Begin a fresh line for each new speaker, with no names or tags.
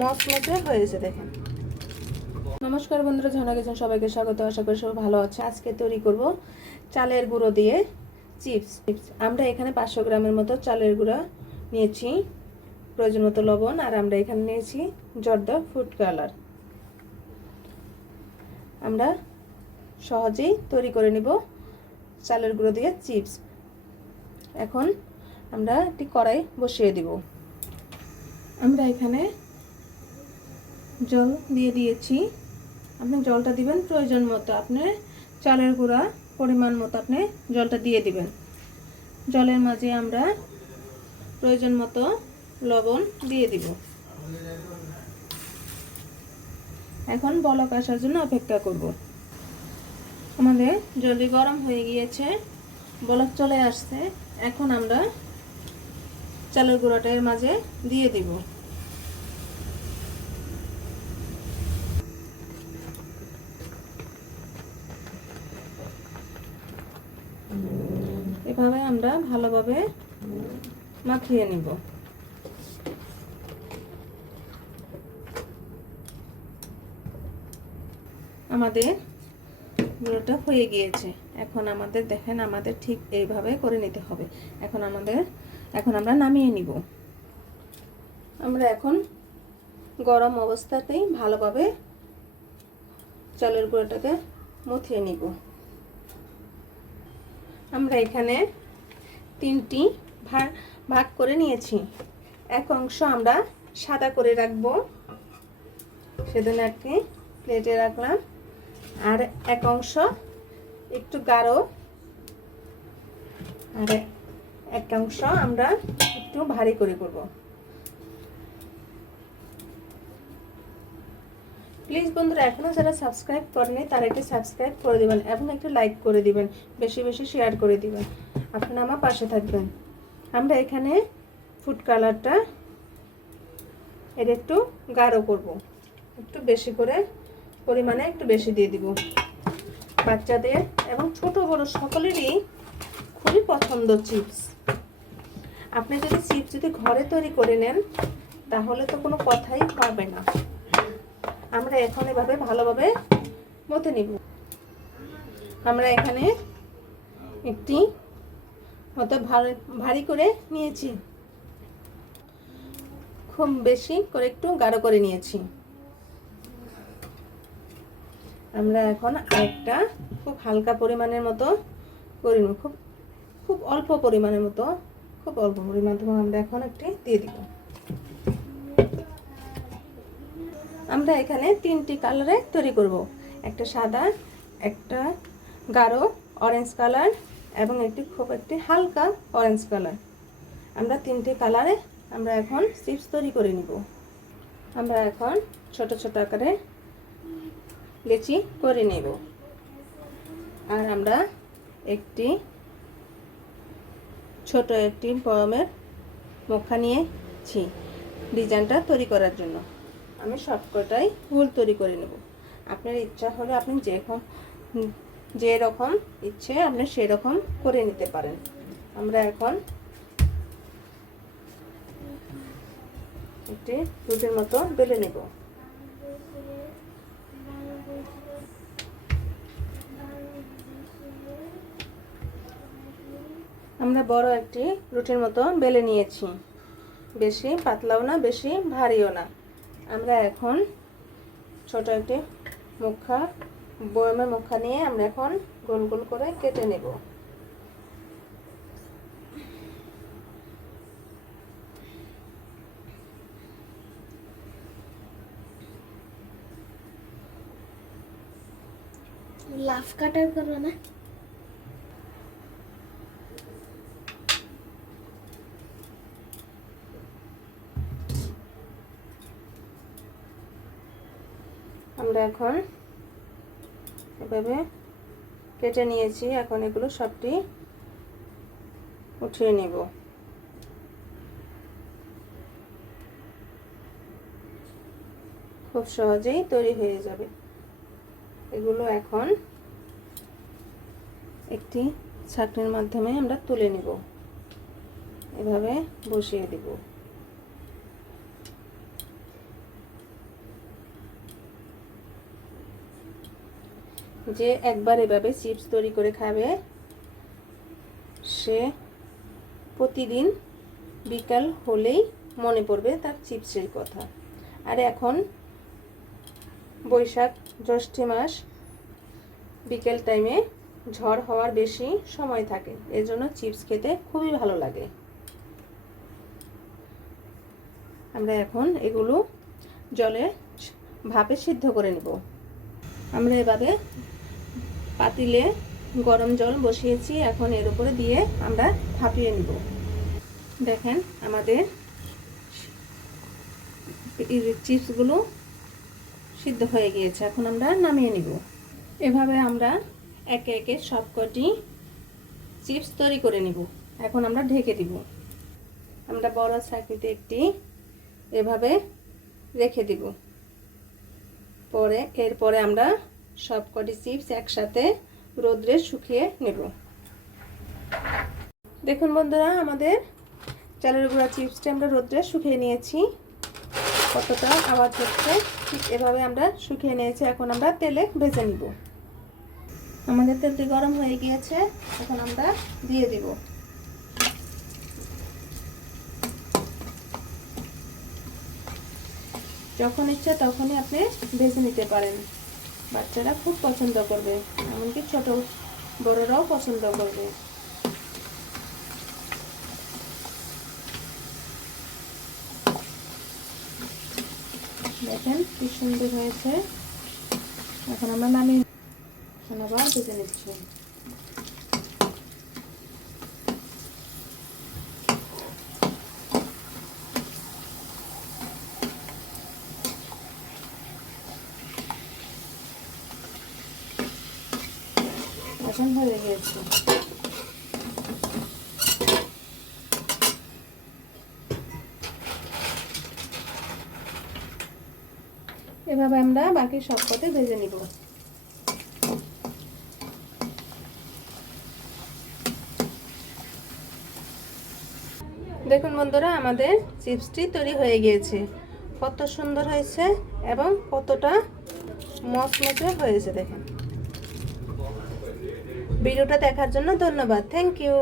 মচমচে হয়েছে, দেখেন। নমস্কার বন্ধুরা ঝর্ণা কিচেন সবাইকে স্বাগত। আশা করি সবাই ভালো আছে। আজকে তৈরি করব চালের গুঁড়ো দিয়ে চিপস। চিপস। আমরা এখানে পাঁচশো গ্রামের মতো চালের গুঁড়া নিয়েছি। প্রয়োজন মতো লবণ, আর আমরা এখানে নিয়েছি জর্দা ফুড কালার। আমরা সহজেই তৈরি করে নিব চালের গুঁড়ো দিয়ে চিপস। এখন আমরা একটি কড়াই বসিয়ে দিব। আমরা এখানে জল দিয়ে দিয়েছি। আপনি জলটা দিবেন প্রয়োজন মতো। আপনি চালের গুঁড়া পরিমাণ মতো আপনি জলটা দিয়ে দিবেন। জলের মাঝে আমরা প্রয়োজন মতো লবণ দিয়ে দিব। এখন বলক আসার জন্য অপেক্ষা করব। আমাদের জলদি গরম হয়ে গিয়েছে। বলক চলে আসছে। এখন আমরা চালের গুঁড়োটা এর মাঝে দিয়ে দিব এভাবে আমরা ভালোভাবে মাখিয়ে নিব। আমাদের গুঁড়োটা হয়ে গিয়েছে। এখন আমাদের দেখেন, আমাদের ঠিক এইভাবে করে নিতে হবে। এখন আমাদের, এখন আমরা নামিয়ে নিব। আমরা এখন গরম অবস্থাতেই ভালোভাবে চালের গুঁড়োটাকে মুথিয়ে নিব। আমরা এখানে তিনটি ভাগ ভাগ করে নিয়েছি। এক অংশ আমরা সাদা করে রাখব। সেজন্য একটি প্লেটে রাখলাম। আর এক অংশ একটু গাঢ়। আর এক অংশ আমরা একটু ভারী করে করব। প্লিজ বন্ধুরা এখনও যারা সাবস্ক্রাইব করেনি তারা একটু সাবস্ক্রাইব করে দিবেন এবং একটু লাইক করে দিবেন, বেশি বেশি শেয়ার করে দিবেন। আপনারা আমার পাশে থাকবেন। আমরা এখানে ফুড কালারটা এর একটু গাঢ় করব। একটু বেশি করে পরিমাণে একটু বেশি দিয়ে দিব। বাচ্চাদের এবং ছোট বড় সকলেরই খুবই পছন্দ চিপস আপনি যদি চিপস যদি ঘরে তৈরি করে নেন, তাহলে তো কোনো কথাই পাবে না। আমরা এখন এভাবে ভালোভাবে মতে নিব। আমরা এখানে একটি মতো ভারী করে নিয়েছি। খুব বেশি করে একটু গাঢ় করে নিয়েছি। আমরা এখন আরেকটা খুব হালকা পরিমাণের মতো করে নেব। খুব খুব অল্প পরিমাণের মতো, খুব অল্প পরিমাণ তো আমরা এখন একটি দিয়ে দিব। আমরা এখানে তিনটি কালারে তৈরি করব। একটা সাদা, একটা গাঢ় অরেঞ্জ কালার এবং একটি খুব একটি হালকা অরেঞ্জ কালার আমরা তিনটে কালারে আমরা এখন চিপস তৈরি করে নিব। আমরা এখন ছোট ছোট আকারে লেচি করে নেব। আর আমরা একটি ছোট একটি বয়মের মুখা নিয়েছি ডিজাইনটা তৈরি করার জন্য। আমি সবকটাই ফুল তৈরি করে নেব। আপনার ইচ্ছা হলে আপনি যে রকম ইচ্ছে আপনি সেরকম করে নিতে পারেন। আমরা এখন একটি রুটির মতো বেলে নেব। আমরা বড় একটি রুটির মতো বেলে নিয়েছি। বেশি পাতলাও না, বেশি ভারীও না। আমরা এখন ছোট একটি মুখা বয়মের মুখা নিয়ে আমরা এখন গোল গোল করে কেটে নেব।
লাফ কাটার করো না?
আমরা এখন এভাবে কেটে নিয়েছি। এখন এগুলো সবটি উঠিয়ে নেব। খুব সহজেই তৈরি হয়ে যাবে। এগুলো এখন একটি ছাকনির মাধ্যমে আমরা তুলে নিব। এভাবে বসিয়ে দিব। যে একবার এভাবে চিপস তৈরি করে খাবে, সে প্রতিদিন বিকাল হলেই মনে পড়বে তার চিপসের কথা। আর এখন বৈশাখ, জ্যৈষ্ঠী মাস, বিকেল টাইমে ঝড় হওয়ার বেশি সময় থাকে, এর জন্য চিপস খেতে খুবই ভালো লাগে। আমরা এখন এগুলো জলে ভাপে সিদ্ধ করে নেব। আমরা এভাবে পাতিলে গরম জল বসিয়েছি, এখন এর উপরে দিয়ে আমরা ভাপিয়ে নেব। দেখেন আমাদের চিপসগুলো সিদ্ধ হয়ে গিয়েছে, এখন আমরা নামিয়ে নিব। এভাবে আমরা একে একে সবকটি চিপস তৈরি করে নিব, এখন আমরা ঢেকে দিব। আমরা বড় চাকরিতে একটি এভাবে রেখে দিব। পরে এরপরে আমরা সবকটি চিপস একসাথে রোদ্রে শুকিয়ে নেব। দেখুন বন্ধুরা, আমাদের চালের গুঁড়া চিপসটা আমরা রোদ্রে শুকিয়ে নিয়েছি। কতটা আওয়াজ হচ্ছে ঠিক এভাবে আমরা শুকিয়ে নিয়েছি। এখন আমরা তেলে ভেজে নিব। আমাদের তেলটি গরম হয়ে গিয়েছে, এখন আমরা দিয়ে দিব। যখন ইচ্ছা তখনই আপনি ভেজে নিতে পারেন। বাচ্চারা খুব পছন্দ করবে, এমনকি ছোট বড়রাও পছন্দ করবে। দেখেন কি সুন্দর হয়েছে। এখন আমরা নামিয়ে আবার ভেজে নিচ্ছি। এখন হয়ে গিয়েছে এভাবে আমরা বাকি সব পথে ভেজে নিব। দেখুন বন্ধুরা, আমাদের চিপসটি তৈরি হয়ে গিয়েছে। কত সুন্দর হয়েছে এবং কতটা মচমচে হয়েছে দেখেন। ভিডিওটা দেখার জন্য ধন্যবাদ। Thank you